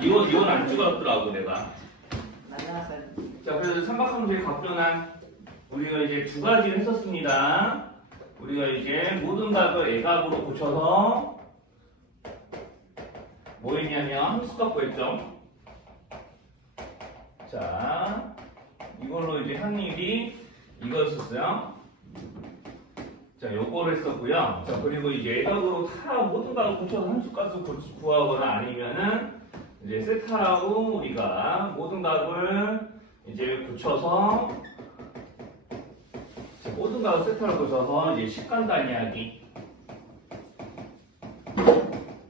이건 안 찍었더라고 내가. 맞았어요. 자, 그래서 삼각함수의 각변환 우리가 이제 두 가지를 했었습니다. 우리가 이제 모든 값을 A값으로 고쳐서 뭐 했냐면 함수값 구했죠. 자, 이걸로 이제 한 일이 이거였었어요. 자, 요거를 했었고요. 자, 그리고 이제 A값으로 모든 값을 고쳐서 함수값을 구하거나 아니면은 이제 세타라고 우리가 모든 값을 이제 고쳐서 모든 값을 세타로 고쳐서 이제 식간 단위하기.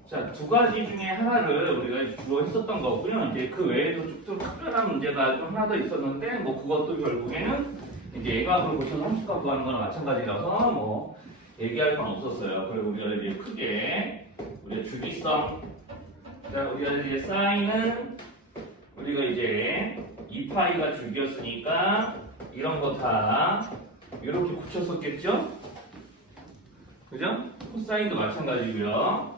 자, 두 가지 중에 하나를 우리가 주로 했었던 거고요. 이제 그 외에도 좀 특별한 문제가 좀 하나 더 있었는데, 뭐 그것도 결국에는 이제 A값을 고쳐서 함수값 구하는 거랑 마찬가지라서 뭐 얘기할 건 없었어요. 그리고 우리가 이제 크게 우리가 주기성. 자, 우리가 이제 사인은 우리가 이제 2파이가 주기였으니까 이런 거 다 이렇게 고쳤었겠죠? 그죠? 코사인도 마찬가지고요.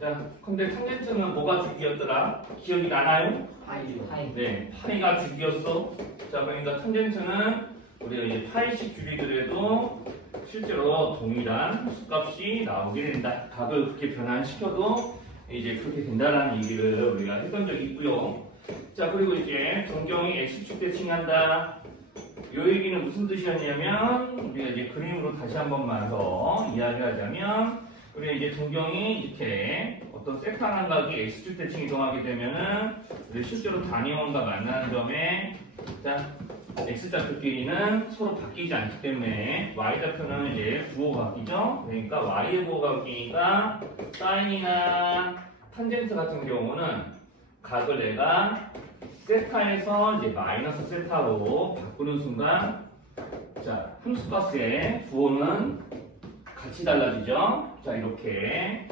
자, 근데 탄젠트는 뭐가 주기였더라? 기억이 나나요? 파이. 네, 파이가 주기였어. 자, 그러니까 탄젠트는 우리가 이제 파이씩 줄이더라도 실제로 동일한 함수값이 나오게 된다. 값을 그렇게 변환시켜도 이제 그렇게 된다라는 얘기를 우리가 했던 적이 있고요. 자, 그리고 이제 동경이 x축 대칭한다. 이 얘기는 무슨 뜻이었냐면 우리가 이제 그림으로 다시 한 번만 더 이야기하자면 우리가 이제 동경이 이렇게 어떤 세타 한각이 x축 대칭 이동하게 되면은 우리 실제로 단위원과 만나는 점에 자 x좌표끼리는 서로 바뀌지 않기 때문에 y좌표는 이제 부호가 바뀌죠. 그러니까 y의 부호가 바뀌니까 사인이나 탄젠트 같은 경우는 각을 내가 세타에서 이제 마이너스 세타로 바꾸는 순간 자 함수값의 부호는 같이 달라지죠. 자 이렇게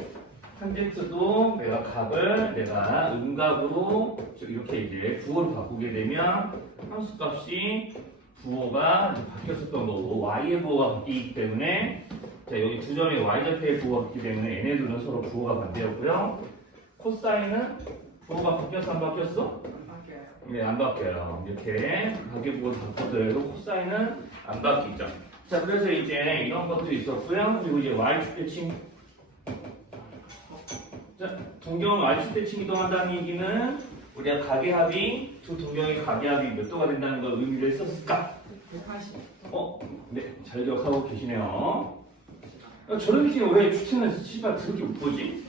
탄젠트도 내가 값을 내가 음각으로 이렇게 이제 부호를 바꾸게 되면 함수값이 부호가 바뀌었었던 거고 y의 부호가 바뀌기 때문에 자 여기 두 점의 y좌표의 부호가 바뀌기 때문에 얘네들은 서로 부호가 반대였고요. 코사인은 부호가 바뀌었어 안 바뀌었어? 네, 안 바뀌어요. 이렇게 가계 부호 바꾸더라도 코사인은 안 바뀌죠. 자, 그래서 이제 이런 것들이 있었고요. 그리고 이제 y축 대칭. 자, 동경은 y축 대칭 이동한다는 얘기는 우리가 가계합이 두 동경의 가계합이 몇 도가 된다는 걸 의미를 했었을까? 180. 네, 잘 기억하고 계시네요. 저런 식의 왜 추천해서 씨발 그렇게 못 보지?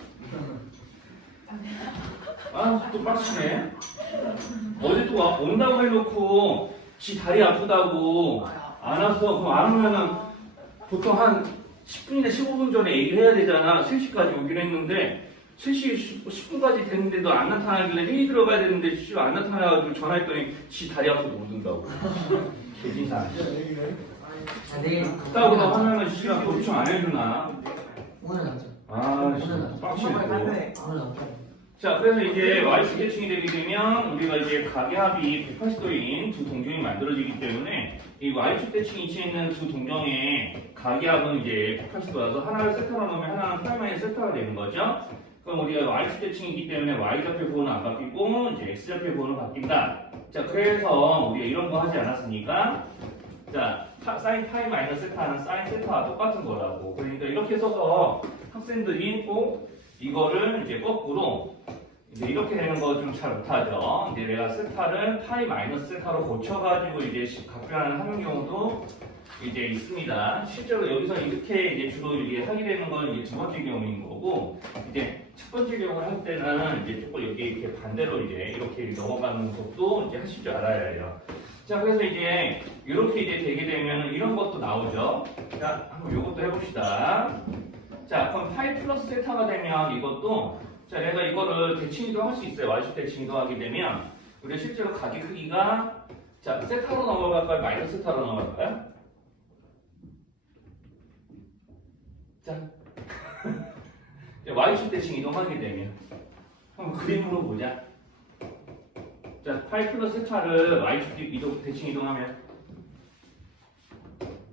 아, 또 빡치네. 어제 또 온다고 해놓고 지 다리 아프다고 안 왔어. 그럼 안 오면은 보통 한 10분이나 15분 전에 얘기를 해야 되잖아. 3시까지 오기로 했는데 3시 10분까지 됐는데도 안 나타나길래 회의 들어가야 되는데 안 나타나가지고 전화했더니 지 다리 아파서 못 온다고. 개진상. 내일 그따고 다 하면은 씨가 요청 안 해주나? 오늘 나죠. 아, 진짜 빡치네. 또. 오늘 나죠. 자, 그래서 이제 y축 대칭이 되게 되면 우리가 이제 가계합이 180도인 두 동경이 만들어지기 때문에 이 y축 대칭이 위치해 있는 두 동경의 가계합은 이제 180도라서 하나를 세타로 넣으면 하나는 프라이마이 세타가 되는 거죠. 그럼 우리가 y축 대칭이기 때문에 y좌표 부호는 안 바뀌고 이제 x좌표 부호는 바뀐다. 자, 그래서 우리가 이런 거 하지 않았습니까? 자, 사인 파이 마이너스 세타는 사인 세타와 똑같은 거라고. 그러니까 이렇게 써서 학생들이 꼭 이거를 이제 거꾸로 이제 이렇게 되는 거 좀 잘 못하죠. 이제 내가 세타를 파이 마이너스 세타로 고쳐가지고 이제 각변환을 하는 경우도 이제 있습니다. 실제로 여기서 이렇게 이제 주로 이게 하게 되는 건 이제 두 번째 경우인 거고, 이제 첫 번째 경우를 할 때는 이제 조금 여기 이렇게 반대로 이제 이렇게 넘어가는 것도 이제 하실 줄 알아야 해요. 자, 그래서 이제 이렇게 이제 되게 되면 이런 것도 나오죠. 자, 한번 이것도 해봅시다. 자, 그럼 파이 플러스 세타가 되면 이것도 자, 내가 이거를 대칭이도 할 수 있어요. y축 대칭이도 하게 되면 우리가 실제로 가계 크기가 자, 세타로 넘어갈까요? 마이너스 세타로 넘어갈까요? 자, y축 대칭 이동하게 되면 한번 그림으로 보자. 자, 파이 플러스 세타를 y축 대칭 이동하면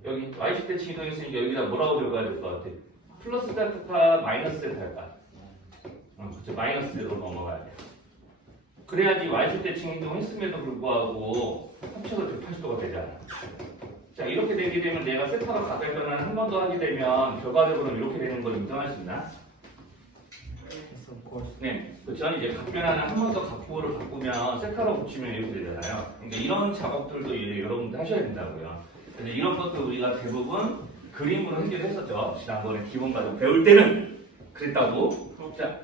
여기 y축 대칭 이동했으니까 여기다 뭐라고 적어야 될 것 같아? 플러스 세타일까 마이너스 세타일까? 그렇죠. 마이너스로 넘어가야 돼. 그래야지 y축 대칭 행동했음에도 불구하고 합쳐서 180도가 되잖아. 자, 이렇게 되게 되면 내가 세타로 각을 변환을 한 번 더 하게 되면 결과적으로 이렇게 되는 걸 인정할 수 있나? Yes, of course. 네, 그렇죠. 이제 각 변환을 한 번 더 각도를 바꾸면 세타로 붙이면 이렇게 되잖아요. 그러니까 이런 작업들도 이제 여러분들 하셔야 된다고요. 그래서 이런 것도 우리가 대부분 그림으로 해결했었죠. 지난번에 기본과정 배울 때는 그랬다고. 자,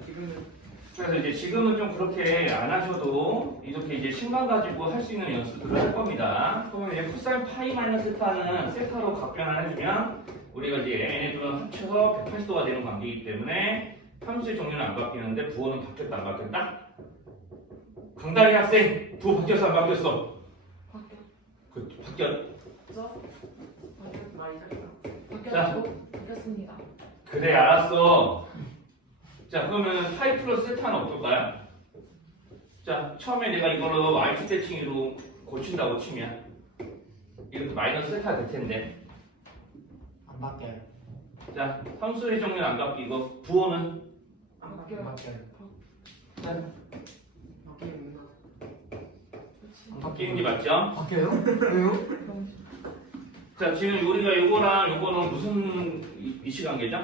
그래서 이제 지금은 좀 그렇게 안 하셔도 이렇게 이제 식만 가지고 할 수 있는 연습들을 할 겁니다. 그러면 이제 코사인 파이 마이너스 세타는 세타로 각 변환을 해주면 우리가 이제 얘네들은 합쳐서 180도가 되는 관계이기 때문에 함수의 종류는 안 바뀌는데 부호는 바뀌었다 안 바뀌었다? 강다리 학생 부호 바뀌었어 안 바뀌었어? 바뀌었. 바뀌었습니다. 그래 알았어. 자 그러면 파이 플러스 세타는 어떨까요? 자 처음에 내가 이거를 y축 대칭으로 고친다고 치면 이렇게 마이너스 세타 될 텐데 안 바뀌어요. 자 함수의 종류는 안 바뀌고 부호는 안 안 바뀌어요. 바뀌어요. 자, 안 바뀌는 게 맞죠? 바뀌어요? 왜요? 자 지금 우리가 요거랑 요거는 무슨 위치 관계죠?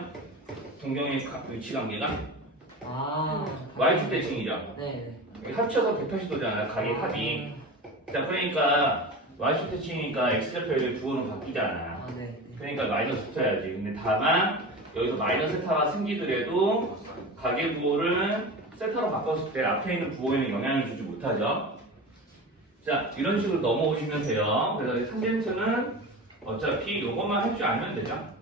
동경의 위치 관계가 아. y축 대칭이죠. 네. 합쳐서 180도잖아요. 각의 합이. 자 그러니까 y축 대칭이니까 x좌표의 부호는 바뀌잖아. 아, 네. 그러니까 마이너스 붙어야지. 근데 다만 여기서 마이너스 세타가 생기더라도 각의 부호를 세타로 바꿨을 때 앞에 있는 부호에는 영향을 주지 못하죠. 자 이런 식으로 넘어오시면 돼요. 그래서 탄젠트는 어차피 요것만 할 줄 알면 되죠.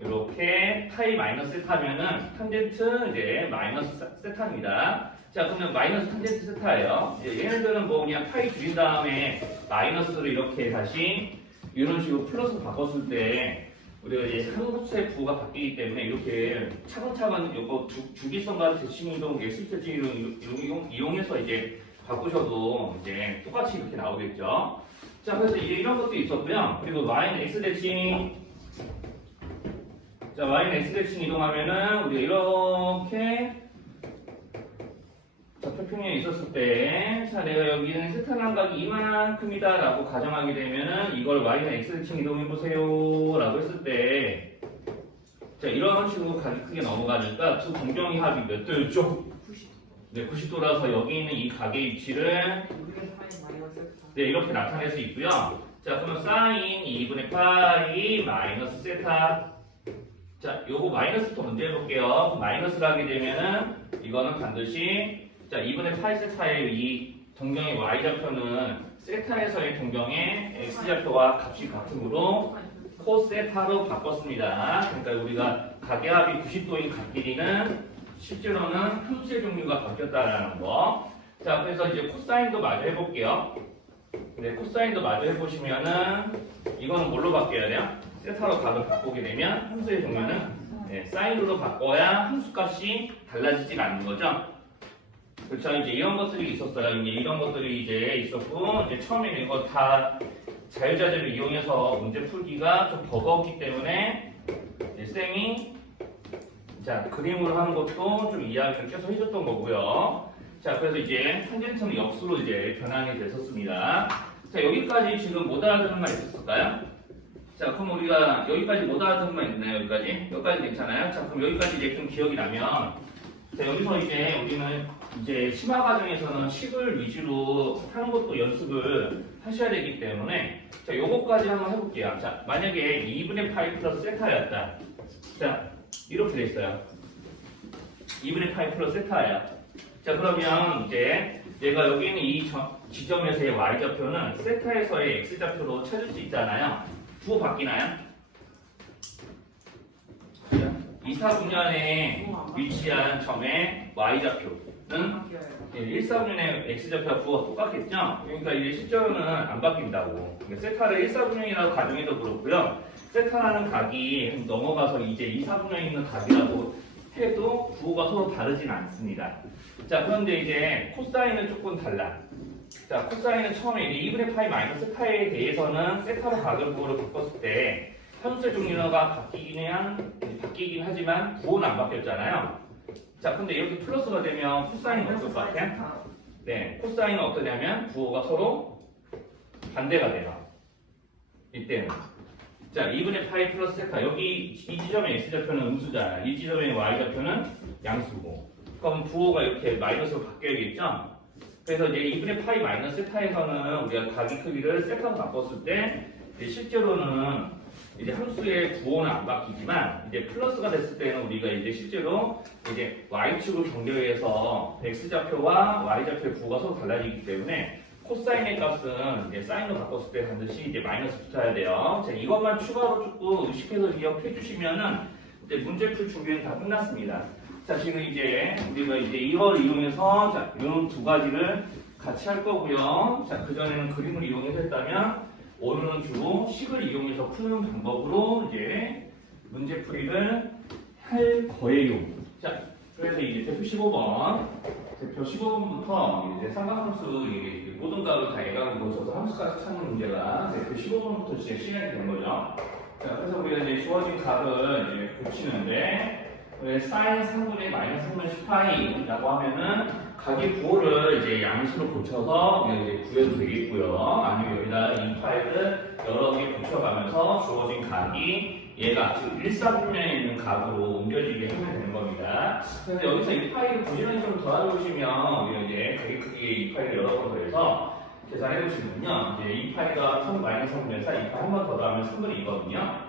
이렇게 파이 마이너스 세타면은 탄젠트 이제 마이너스 세타입니다. 자 그러면 마이너스 탄젠트 세타예요. 이제 얘네들은 뭐 그냥 파이 줄인 다음에 마이너스를 이렇게 다시 이런 식으로 플러스로 바꿨을 때 우리가 이제 상급수의 부호가 바뀌기 때문에 이렇게 차근차근 요거 주기성과 대칭 이동, x 대칭 이동 이용해서 이제 바꾸셔도 이제 똑같이 이렇게 나오겠죠. 자 그래서 이제 이런 것도 있었고요. 그리고 y는 x 대칭 자 y는 x 대칭 이동하면은 우리가 이렇게 좌표평면이 있었을 때, 자, 내가 여기는 세타 남각이 이만큼이다 라고 가정하게 되면은 이걸 y는 x대칭 이동해보세요 라고 했을 때, 자, 이런 식으로 가지 크게 넘어가니까 두 동경의 합이 몇 도였죠? 90. 네, 90도라서 여기 있는 이 각의 위치를 네, 이렇게 나타낼 수 있고요. 자, 그러면 사인 2분의 파이 마이너스 세타. 자, 요거 마이너스부터 먼저 해볼게요. 마이너스를 하게 되면은 이거는 반드시 자, 2분의 파이 세타의 이 동경의 y좌표는 세타에서의 동경의 x좌표와 값이 같으므로 코세타로 바꿨습니다. 그러니까 우리가 각의 합이 90도인 각끼리는 실제로는 함수의 종류가 바뀌었다라는 거. 자, 그래서 이제 코사인도 마저 해볼게요. 네, 코사인도 마저 해보시면은 이거는 뭘로 바뀌어야 돼요? 세타로 각을 바꾸게 되면 함수의 종류는 네, 사인으로 바꿔야 함수 값이 달라지지 않는 거죠. 그렇죠. 이제 이런 것들이 있었어요. 이제 이런 것들이 이제 있었고, 이제 처음에는 이거 다 자유자재를 이용해서 문제 풀기가 좀 버거웠기 때문에, 이제 쌤이, 자, 그림으로 하는 것도 좀 이야기를 계속 해줬던 거고요. 자, 그래서 이제 탄젠트는 역수로 이제 변환이 됐었습니다. 자, 여기까지 지금 못 알아듣는 말 있었을까요? 자, 그럼 우리가 여기까지 못 알아듣는 말 있나요? 여기까지? 여기까지 괜찮아요? 자, 그럼 여기까지 이제 좀 기억이 나면, 자, 여기서 이제 우리는 이제 심화 과정에서는 식을 위주로 하는 것도 연습을 하셔야 되기 때문에 자, 요거까지 한번 해볼게요. 자, 만약에 2분의 파이 플러스 세타였다. 자, 이렇게 돼 있어요. 2분의 파이 플러스 세타예요. 자, 그러면 이제 내가 여기 있는 이 지점에서의 y좌표는 세타에서의 x좌표로 찾을 수 있잖아요. 부호 바뀌나요? 2, 4분면에 위치한 점의 y좌표는 1, 4분면의 x좌표와 부호가 똑같겠죠? 그러니까 이게 실제로는 안 바뀐다고. 그러니까 세타를 1, 4분면이라고 가정해도 그렇고요. 세타라는 각이 넘어가서 이제 2, 4분면에 있는 각이라고 해도 부호가 서로 다르진 않습니다. 자, 그런데 이제 코사인은 조금 달라. 자, 코사인은 처음에 이제 2분의 파이 마이너스 세타에 대해서는 세타로 각을 부호로 바꿨을 때 함수의 종류가 바뀌긴 하지만 부호는 안 바뀌었잖아요. 자, 근데 이렇게 플러스가 되면 코사인은 어떨 것 같아? 때 코사인은 어떠냐면 부호가 서로 반대가 돼요. 이때는 자 2분의 파이 플러스 세타 여기 이 지점의 x좌표는 음수잖아요. 이 지점의 y좌표는 양수고 그럼 부호가 이렇게 마이너스로 바뀌어야겠죠? 그래서 이제 2분의 파이 마이너스 세타에서는 우리가 각의 크기를 세타로 바꿨을 때 이제 실제로는 이제 함수의 부호는 안 바뀌지만 이제 플러스가 됐을 때는 우리가 이제 실제로 이제 y축을 경계해서 x좌표와 y좌표의 부호가 서로 달라지기 때문에 코사인의 값은 이제 사인으로 바꿨을 때 반드시 이제 마이너스 붙어야 돼요. 자, 이것만 추가로 조금 의식해서 기억해 주시면은 이제 문제 풀 준비는 다 끝났습니다. 자, 지금 이제 우리가 이제 이걸 이용해서 자, 이런 두 가지를 같이 할 거고요. 자, 그전에는 그림을 이용해서 했다면 오늘은 주로 식을 이용해서 푸는 방법으로 이제 문제풀이를 할 거예요. 자, 그래서 이제 대표 15번, 대표 15번부터 이제 삼각함수 이게 모든 값을 다 예각을 고쳐서 함수까지 찾는 문제가 대표 15번부터 이제 시작이 된 거죠. 자, 그래서 우리가 이제 주어진 값을 이제 고치는데 사인 3분의 마이너스 3분의 10파이라고 하면은 각의 부호를 이제 양수로 고쳐서 이제 구해도 되겠고요. 아니면 여기다 이 파일을 여러 개 고쳐가면서 주어진 각이 얘가 지금 1사분면에 있는 각으로 옮겨지게 하면 되는 겁니다. 그래서 여기서 이 파일을 부지런히 좀 더 알아보시면 우리가 이제 각의 크기의 이 파일을 여러 번 더해서 계산해 보시면요. 이제 이 파이가 3 마이너스 3분의 4, 이 파이 한 번 더 더하면 3분의 2거든요.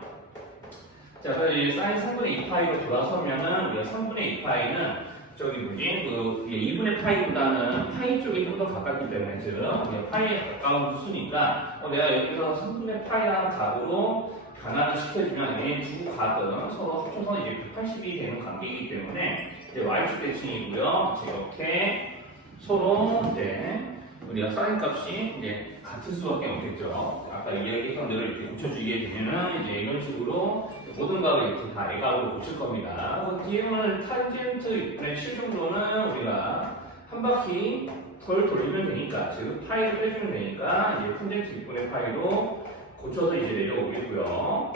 자, 그래서 이 사인 3분의 2파이로 돌아서면은 우리가 3분의 2파이는 저기 뭐지? 그 2분의 파이보다는 파이 쪽이 좀 더 가깝기 때문에 지금 파이에 가까운 수니까 내가 여기서 3분의 파이라는 값으로 변화를 시켜주면 이 두 값은 서로 합쳐서 이제 180이 되는 관계이기 때문에 이제 y축 대칭이고요. 이렇게 서로 이제 우리가 사인 값이 이제 같을 수밖에 없겠죠. 아까 이야기했던 대로 이렇게 고쳐주게 되면은 이제 이런 식으로 모든 값을 이렇게 다 예각으로 고칠 겁니다. 그 뒤에는 탄젠트 실 정도는 우리가 한 바퀴 덜 돌리면 되니까, 즉 파이를 빼주면 되니까 이제 탄젠트 6분의 파이로 고쳐서 이제 내려오겠고요.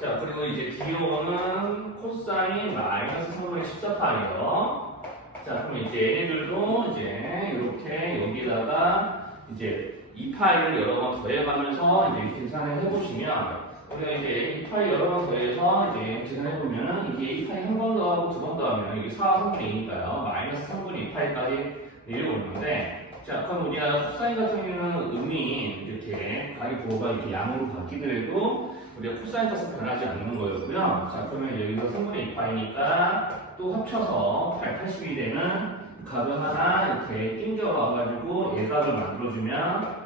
자, 그리고 이제 뒤로는 코사인 마이너스 3분의 14파이요. 자, 그럼 이제 얘네들도 이제 이렇게 여기다가 이제 이 파이를 여러 번 더해가면서 이제 계산을 해보시면 우리가 이제 이 파이 여러 번 더해서 이제 계산해보면은 이게 이 파이 한 번 더하고 두 번 더하면 이게 4, 3분의 2니까요. 마이너스 3분의 2파이까지 내려오는데 자, 그럼 우리가 코사인 같은 경우는 음이 이렇게 각의 부호가 이렇게 양으로 바뀌더라도 우리가 코사인 값은 변하지 않는 거였고요. 자, 그러면 여기서 3분의 2파이니까 또 합쳐서 180이 되는 값을 하나 이렇게 낑겨 와가지고 예각을 만들어주면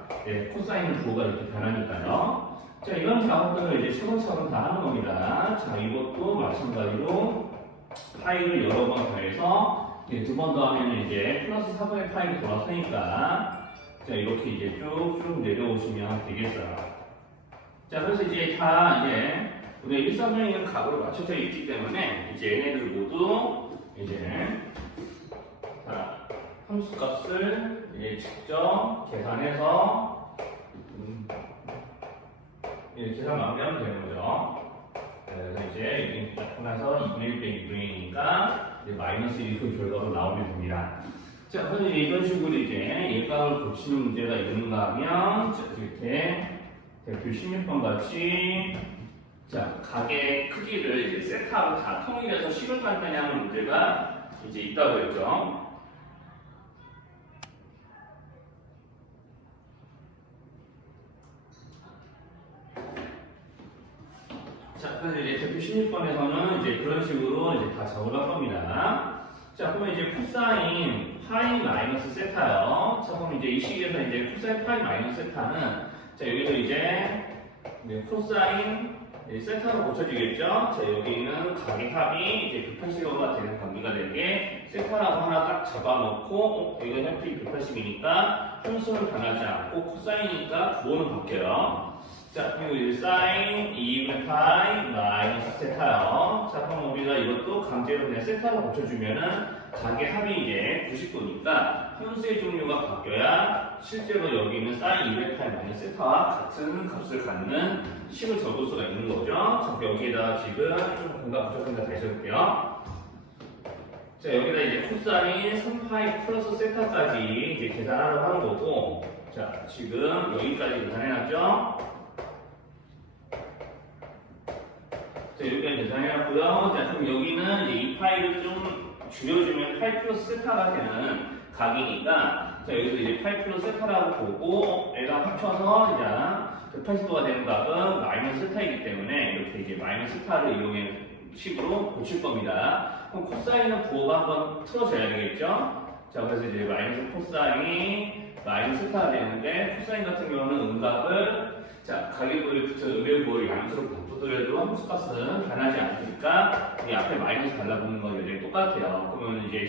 코사인 부호가 이렇게 변하니까요. 자, 이런 작업들을 이제 차근차근 다 하는 겁니다. 자, 이것도 마찬가지로 파이를 여러 번 더해서 두 번 더 하면 이제 플러스 4분의 파이로 돌아서니까 자, 이렇게 이제 쭉쭉 내려오시면 되겠어요. 자, 그래서 이제 다 이제 우리가 일사분면에 있는 값으로 맞춰져 있기 때문에 이제 얘네들 모두 이제 자, 함수 값을 이제 직접 계산해서 계산 마무리하면 되는 거죠. 그래서 이제 이렇게 딱 나서 2분의 1 빼기 2분의 1이니까 이제 마이너스 1그 결과로 나오면 됩니다. 자, 그래서 이제 이런 식으로 이제 예각을 고치는 문제가 있는가 하면 자, 이렇게 대표 16번 같이 자, 각의 크기를 이제 세타하고 다 통일해서 식을 간단히 하는 문제가 이제 있다고 했죠. 자, 그래서 이제 대표 16번에서는 이제 그런 식으로 이제 다 작업을 할 겁니다. 자, 그러면 이제 코사인 파이 마이너스 세타요. 자, 그럼 이제 이 식에서 이제 코사인 파이 마이너스 세타는 자, 여기서 이제 코사인 세타로 고쳐지겠죠? 자, 여기는 각의 합이 이제 180도가 되는 관계가 된 게 세타라고 하나 딱 잡아놓고 여기가 현필 180이니까 함수는 변하지 않고 코사인이니까 부호는 바뀌어요. 자, 그리고 이제 사인 2분의 파이 마이너스 세타요. 자, 그럼 우리가 이것도 강제로 그냥 세타로 고쳐주면은 각의 합이 이제 90도니까 함수의 종류가 바뀌어야 실제로 여기 있는 사인 2분의 파이 마이너스 세타와 같은 값을 갖는 식을 적을 수가 있는 거죠. 자, 여기에다 지금 좀 공간 부족한가 다시 해볼게요. 자, 여기다 이제 코사인 3파이 플러스 세타까지 이제 계산하러 하는 거고, 자, 지금 여기까지 계산해놨죠? 자, 여기까지 계산해놨고요. 자, 그럼 여기는 이제 이 파이를 좀 줄여주면 파이 플러스 세타가 되는 각이니까, 자, 여기서 이제 파이 플러스 세타라고 보고, 얘가 합쳐서 이제 180도가 되는 각은 마이너스 세타이기 때문에 이렇게 이제 마이너스 세타를 이용해 식으로 고칠 겁니다. 그럼 코사인은 부호가 한번 틀어져야 되겠죠? 자, 그래서 이제 마이너스 코사인이 마이너스 세타가 되는데, 코사인 같은 경우는 음각을, 자, 가계부호부터 음외부호를 양수로 바꾸더라도 함수값은 변하지 않으니까, 이 앞에 마이너스 달라붙는 건 여전히 똑같아요. 그러면 이제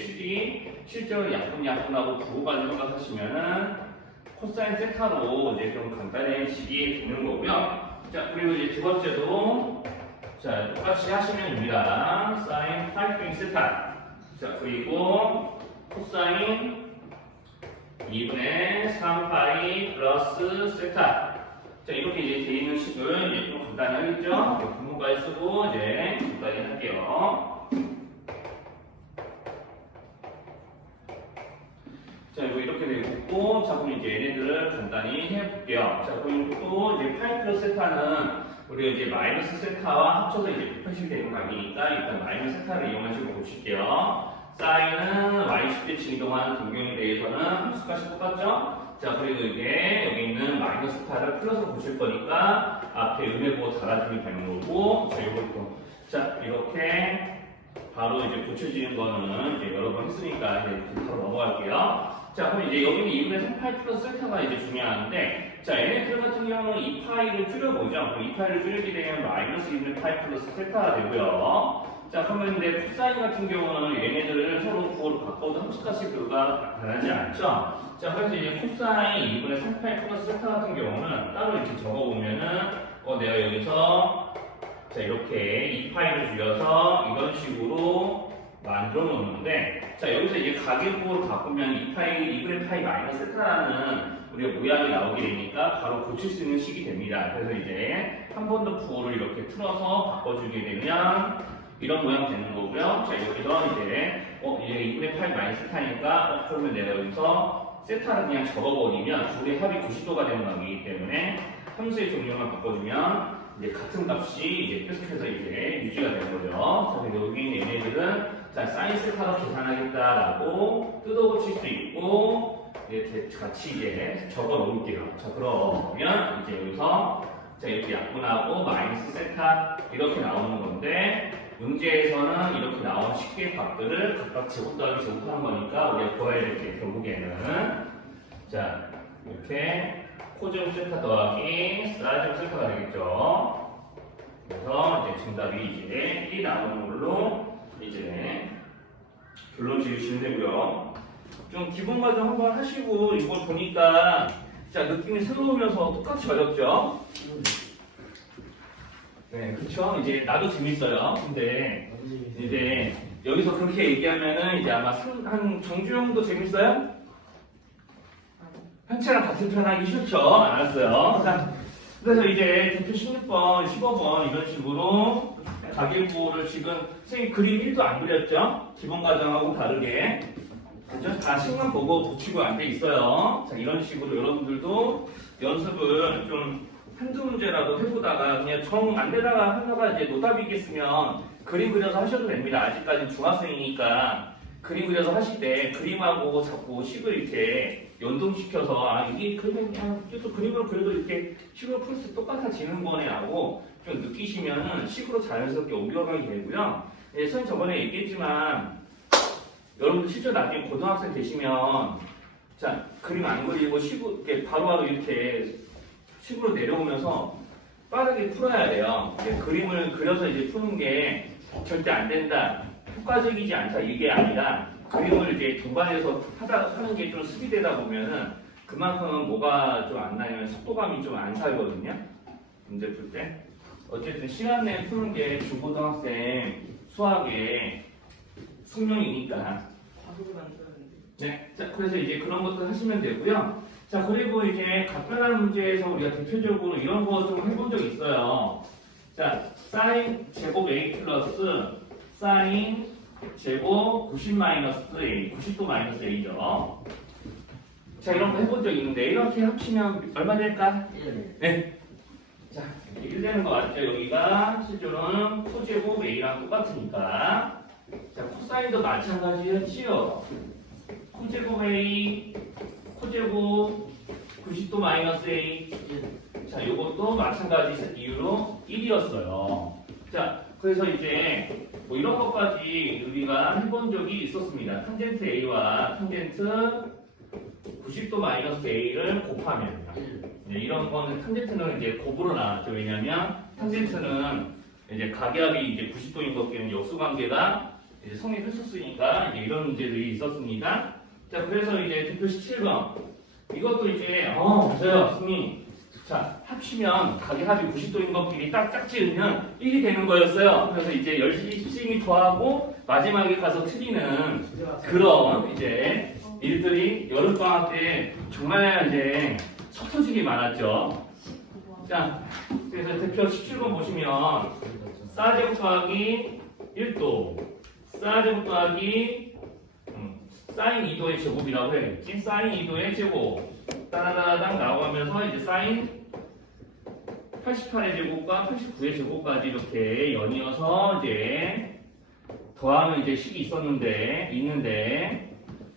실제로 약분하고 부호까지 생각하시면은, 코사인 세타로 이제 좀 간단해지게 되는 거고요. 자, 그리고 이제 두 번째도, 자, 똑같이 하시면 됩니다. 사인 파이 세타. 자, 그리고 코사인 2분의 3파이 플러스 세타. 자, 이렇게 이제 되어 있는 식을 이제 좀 간단히 하겠죠? 분모까지 쓰고 이제 여기까지 할게요. 자, 이렇게 되고 있고, 자, 그럼 이제 얘네들을 간단히 해볼게요. 자, 그럼 또 이제 파이 플러스 세타는 우리가 이제 마이너스 세타와 합쳐서 이제 180이 되는 각이니까 일단 마이너스 세타를 이용하시고 보실게요. 사인은 y10대 이동하는 동경에 대해서는 함수값이 똑같죠? 자, 그리고 이게 여기 있는 마이너스 세타를 플러스로 보실 거니까 앞에 음외부호 달아주면 되는 거고, 자, 이것도. 자, 이렇게 바로 이제 고쳐지는 거는 이제 여러 번 했으니까 이제 바로 넘어갈게요. 자, 그럼 이제 여기는 2분의 3파이 플러스 세타가 이제 중요한데, 자, 얘네들 같은 경우는 이 파이를 줄여보죠. 그럼 이 파이를 줄이게 되면 마이너스 2분의 파이 플러스 세타가 되고요. 자, 그러면 근데 코사인 같은 경우는 얘네들을 서로 부호로 바꿔도 함수값이 별가 변하지 않죠. 자, 그래서 이제 코사인 2분의 3파이 플러스 세타 같은 경우는 따로 이렇게 적어보면은, 내가 여기서 자, 이렇게 이 파이를 줄여서 이런 식으로 만들어 놓는데, 자, 여기서 이제 가계부호로 바꾸면 이 파이, 2분의 파이 마이너스 세타라는 우리가 모양이 나오게 되니까 바로 고칠 수 있는 식이 됩니다. 그래서 이제 한 번 더 부호를 이렇게 틀어서 바꿔주게 되면 이런 모양 되는 거고요. 자, 여기서 이제, 이제 2분의 파이 마이너스 세타니까, 그러면 내가 여기서 세타를 그냥 적어버리면 둘의 합이 90도가 되는 관계이기 때문에 함수의 종류만 바꿔주면 이제 같은 값이 이제 계속해서 이제 유지가 되는 거죠. 자, 그래서 여기 있는 얘네들은 자, 사인 세타로 계산하겠다라고 뜯어고칠 수 있고, 이제 같이 이제 적어 놓을게요. 자, 그러면 이제 여기서 자, 이렇게 약분하고 마이너스 세타 이렇게 나오는 건데, 문제에서는 이렇게 나온 식의 값들을 각각 제곱 더하기 제곱하는 거니까 우리가 구해야 될 게 결국에는 자, 이렇게 코제곱 세타 더하기 사제곱 세타가 되겠죠. 그래서 이제 정답이 이제 1이 나오는 걸로 이제 결론 지으시면 되고요. 좀 기본 과정 한번 하시고 이걸 보니까 자, 느낌이 새로우면서 똑같이 어렵죠? 네, 그쵸? 이제 나도 재밌어요. 근데 이제 여기서 그렇게 얘기하면은 이제 아마 한 정주영도 재밌어요? 현채랑 같은 편 하기 싫죠? 알았어요. 자, 그래서 이제 대표 16번, 15번 이런 식으로 가계부호를 지금 선생님 그림 1도 안 그렸죠? 기본 과정하고 다르게. 그죠? 다 식만 보고 붙이고 안 돼 있어요. 자, 이런 식으로 여러분들도 연습을 좀 한두 문제라도 해보다가 그냥 정 안 되다가 하다가 이제 노답이겠으면 그림 그려서 하셔도 됩니다. 아직까지는 중학생이니까 그림 그려서 하실 때 그림하고 자꾸 식을 이렇게 연동시켜서 이게 그냥 계속 그림으로 그려도 이렇게 식으로 풀 수 똑같아지는 거네 하고 좀 느끼시면은 식으로 자연스럽게 옮겨가게 되고요. 예, 선생님 저번에 얘기했지만 여러분들 실제 나중에 고등학생 되시면 자, 그림 안 그리고 식으로 이렇게 바로바로 이렇게 식으로 내려오면서 빠르게 풀어야 돼요. 그림을 그려서 이제 푸는 게 절대 안 된다, 효과적이지 않다 이게 아니라 그림을 이제 동반해서 하는 게 좀 수비되다 보면은 그만큼 뭐가 좀 안 나면 속도감이 좀 안 살거든요. 문제 풀 때. 어쨌든 시간 내에 푸는 게 중고등학생 수학의 숙명이니까. 네, 자, 그래서 이제 그런 것들 하시면 되고요. 자, 그리고 이제 각별한 문제에서 우리가 대표적으로 이런 거 좀 해본 적 있어요. 자, 사인 제곱 a 플러스 사인 제곱 90 마이너스 A, 90도 마이너스 A죠. 자, 이런 거 해본 적 있는데 이렇게 합치면 얼마 될까? 1. 네. 자, 1 되는 거 맞죠? 여기가 실제로는 코제곱 A랑 똑같으니까. 자, 코사인도 마찬가지였지요. 코제곱 A, 코제곱 90도 마이너스 A. 1. 자, 요것도 마찬가지 이유로 1이었어요. 자, 그래서 이제 뭐 이런 것까지 우리가 해본 적이 있었습니다. 탄젠트 A와 탄젠트 90도 마이너스 A를 곱하면 1. 이제 이런 거는 탄젠트는 이제 곱으로 나왔죠. 왜냐면 탄젠트는 이제 가격이 이제 90도인 것끼리는 역수관계가 이제 성립했었으니까 이제 이런 문제들이 있었습니다. 자, 그래서 이제 대표 17번 이것도 이제 맞아요, 승리. 자, 합치면 가격합이 90도인 것끼리 딱 짝지으면 1이 되는 거였어요. 그래서 이제 열심히 더하고 마지막에 가서 틀리는 그런 이제 일들이 여름방학 때 정말 이제 속 터지기 많았죠. 자, 그래서 대표 17번 보시면 사제곱 더하기 1도, 사제곱 더하기 사인 2도의 제곱이라고 해야겠지. 사인 2도의 제곱 따라다라당 나오면서 이제 사인 88의 제곱과 89의 제곱까지 이렇게 연이어서 이제 더하면 이제 식이 있는데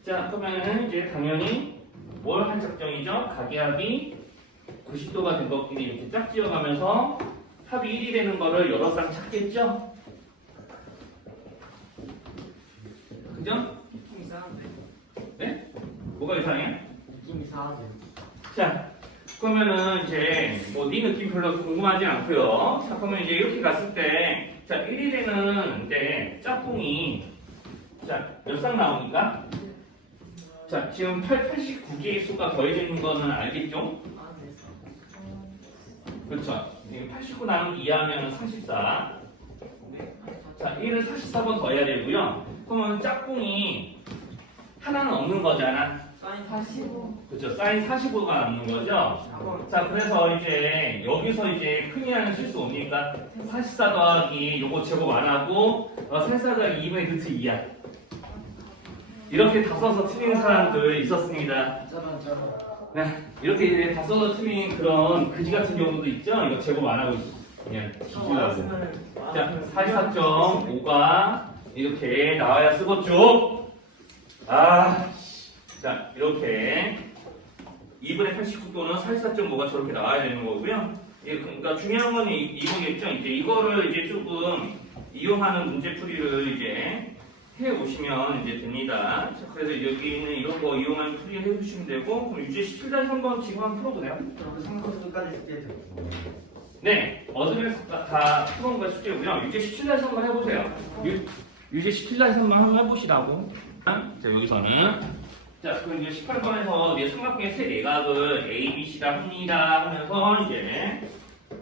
자, 그러면은 이제 당연히 뭘 한 작정이죠? 가계합이 90도가 된 것끼리 이렇게 짝지어 가면서 합이 1이 되는 거를 여러 쌍 찾겠죠? 그죠? 좀 이상한데. 네? 뭐가 이상해? 느낌 이상하지. 자, 그러면은 이제 뭐 네 느낌 별로 궁금하지 않고요. 자, 그러면 이제 이렇게 갔을 때, 자, 1이 되는 이제 짝꿍이 자, 몇 쌍 나오니까? 자, 지금 89개의 수가 더해지는 거는 알겠죠? 그렇죠. 89 나누기 2 하면 44. 자, 1을 44번 더해야 되고요. 그러면 짝꿍이 하나는 없는 거잖아. 사인 45. 그렇죠. 사인 45가 남는 거죠. 자, 그래서 이제 여기서 이제 큰이 하는 실수 옵니까? 44 더하기 요거 제곱 안 하고 44 더하기 2분의 루트 2야. 이렇게 다 써서 틀리는 사람들 있었습니다. 네, 이렇게 이제 다 써서 틀린 그런 그지 같은 경우도 있죠. 이거 제곱 안 하고 그냥 뒤지려고. 자, 44.5가 이렇게 나와야 쓰겠죠. 자, 이렇게 2분의 89도는 44.5가 저렇게 나와야 되는 거고요. 예, 그러니까 중요한 건 이거겠죠. 이제 이거를 이제 조금 이용하는 문제풀이를 이제 해 오시면 이제 됩니다. 자, 그래서 여기는 이런 거 이용하는 풀이 해 주시면 되고, 그럼 유제 17-3번 지금 한번 풀어보세요. 그럼 상관수까지 숙제 돼. 네, 어드밴스 다 풀어온 거 숙제고요. 유제 17-3번 해보세요. 유제 17-3번 한번 해보시라고. 자, 여기서는 자, 그럼 이제 18번에서 이제 삼각형의 세 내각을 A, B, C라 합니다 하면서 이제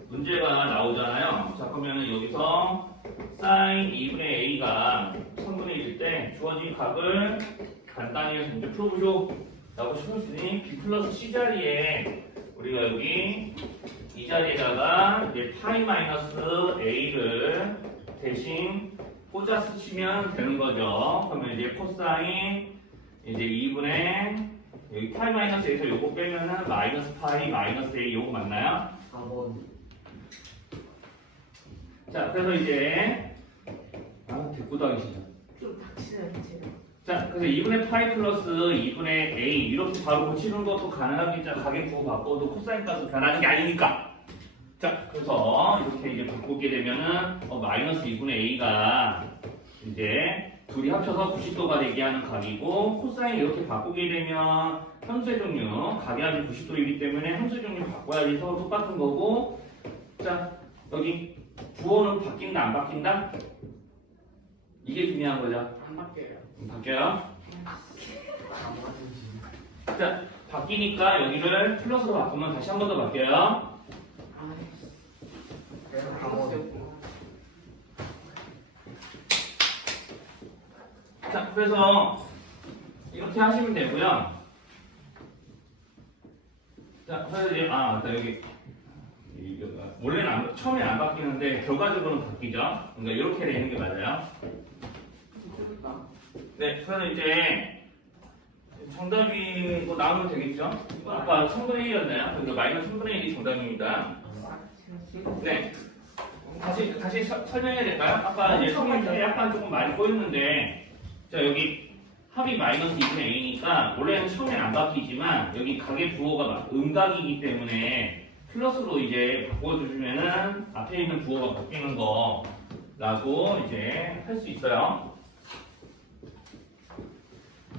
문제가 나오잖아요. 자, 그러면은 여기서 sin 2분의 A가 3분의 1일 때 주어진 각을 간단히 해서 문제 풀어보쇼 라고 싶었으니 B 플러스 C 자리에 우리가 여기 이 자리에다가 이제 파이 마이너스 A를 대신 꽂아 쓰시면 되는 거죠. 그러면 이제 코사인 이제 2분의 여기 파이 마이너스 A에서 요거 빼면은 마이너스 파이 마이너스 A 요거 맞나요? 4번. 자, 그래서 이제 대꾸도 하기 싫어. 좀 닥치는 제가. 자, 그래서 2분의 파이 플러스 2분의 A 이렇게 바로 고치는 것도 가능하겠죠. 가격 구호 바꿔도 코사인 값은 변하는 게 아니니까. 자, 그래서 이렇게 이제 바꾸게 되면은 마이너스 2분의 A가 이제 둘이 합쳐서 90도가 되게 하는 각이고, 코사인 이렇게 바꾸게 되면 함수의 종류 가격이 90도이기 때문에 함수의 종류 바꿔야지 서로 똑같은 거고. 자, 여기 부호는 바뀐다 안 바뀐다? 이게 중요한 거죠. 안 바뀌어요. 바뀌어요. 안 바뀌지. 자, 바뀌니까 여기를 플러스로 바꾸면 다시 한 번 더 바뀌어요. 그래서 4번. 자, 그래서 이렇게 하시면 되고요. 자, 그래서 이제 맞다, 여기 원래는 처음에 안 바뀌는데 결과적으로는 바뀌죠. 그러니까 이렇게 되는 게 맞아요. 나. 네, 그래서 이제 정답이 뭐 나오면 되겠죠? 아까 3분의 1이었나요? 그러니까 마이너스 3분의 1이 정답입니다. 네. 다시 설명해야 될까요? 아까 이제 성인들이 약간 조금 많이 꼬였는데, 자, 여기 합이 마이너스 2분의 a니까, 원래는 처음엔 안 바뀌지만, 여기 각의 부호가 음각이기 때문에, 플러스로 이제 바꿔주시면은, 앞에 있는 부호가 바뀌는 거라고 이제 할 수 있어요.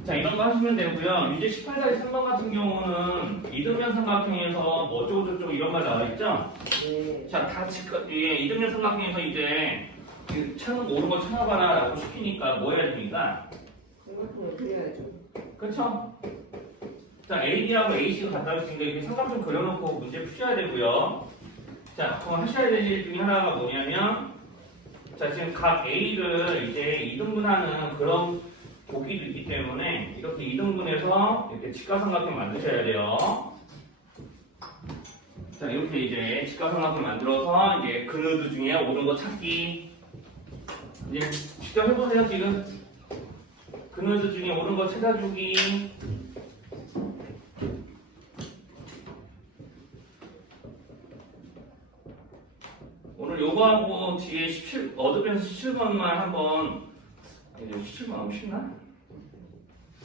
자, 이런 거 하시면 되고요. 이제 18-3번 같은 경우는 이등변 삼각형에서 뭐 어쩌고저쩌고 이런 말 나와 있죠? 네. 자, 예, 이등변 삼각형에서 이제 옳은 거 찾아봐라 라고 시키니까 뭐 해야 됩니까? 생각보다 틀려야죠. 그쵸? 자, AB하고 AC가 같다고 했으니까 이렇게 삼각형 그려놓고 문제 푸셔야 되고요. 자, 그럼 하셔야 될 일 중에 하나가 뭐냐면, 자, 지금 각 A를 이제 2등분하는 그런 보기도 있기 때문에 이렇게 2등분해서 이렇게 직각삼각형 만드셔야 돼요. 자, 이렇게 이제 직각삼각형 만들어서 이제 그누드 중에 옳은 거 찾기. 이제 직접 해보세요, 지금. 그누드 중에 옳은 거 찾아주기. 오늘 요거하고 뒤에 17, 어드밴스 17번만 한번, 아니, 17번 너무 쉽나?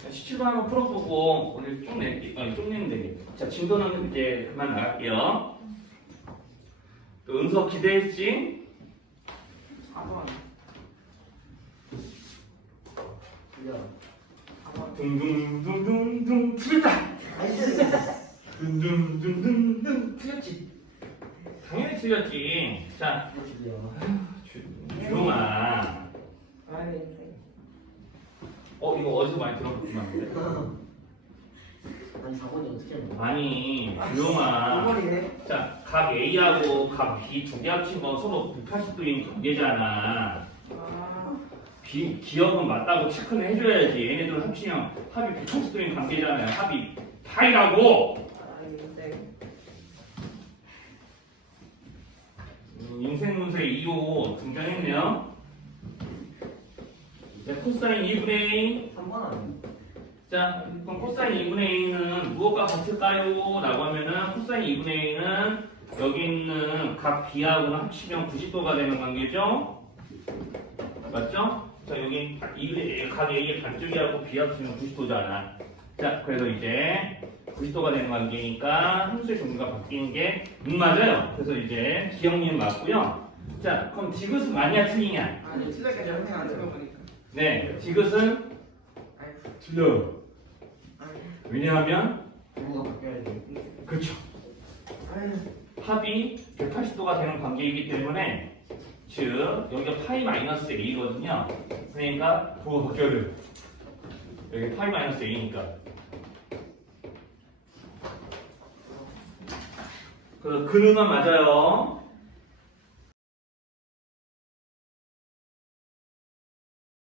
17번 한번 풀어보고, 오늘 쭉 내면 되겠다. 자, 진도는 이제 그만 나갈게요. 또 은서 기대했지? 4번. 틀려. 4번. 둥둥둥둥둥 틀렸다! 나이스. 둥둥둥둥둥 틀렸지? 당연히 틀렸지. 자, 주영아. 아니. 이거 어디서 많이 들어본 것 같은데? 아니 4번이 어떻게 하는 거야? 아니, 주영아. 5번이네. 자, 각 A하고 각 B 두 개 합친 거 서로 180도인 관계잖아. 아. 기억은 맞다고 체크는 해줘야지. 얘네들 합치면 합이 180도인 관계잖아요. 합이 파이라고! 아닌데. 인생문제 2호 등장했네요. 자, 코사인 2분의 A. 3번 아니야? 자, 그럼 코사인 2분의 A는 무엇과 같을까요? 라고 하면은 코사인 2분의 A는 여기 있는 각 B하고는 합치면 90도가 되는 관계죠? 맞죠? 자, 여기 각 A의 반쪽이하고 B 합치면 90도잖아. 자, 그래서 이제 90도가 되는 관계니까 함수의 종류가 바뀌는 게 맞아요. 그래서 이제 기억님 맞고요. 자, 그럼 디귿은 맞냐 틀리냐? 아니 틀렸게 전생 안 들어보니까. 네, 디귿은 아이고. 틀려. 아이고. 왜냐하면 부호가 바뀌어야 돼. 그렇죠. 아이고. 합이 180도가 되는 관계이기 때문에 즉 여기가 파이 마이너스 A거든요. 그러니까 부호가 바뀌어야 돼요. 여기 파이 마이너스 A니까. 그래서 근음만 맞아요.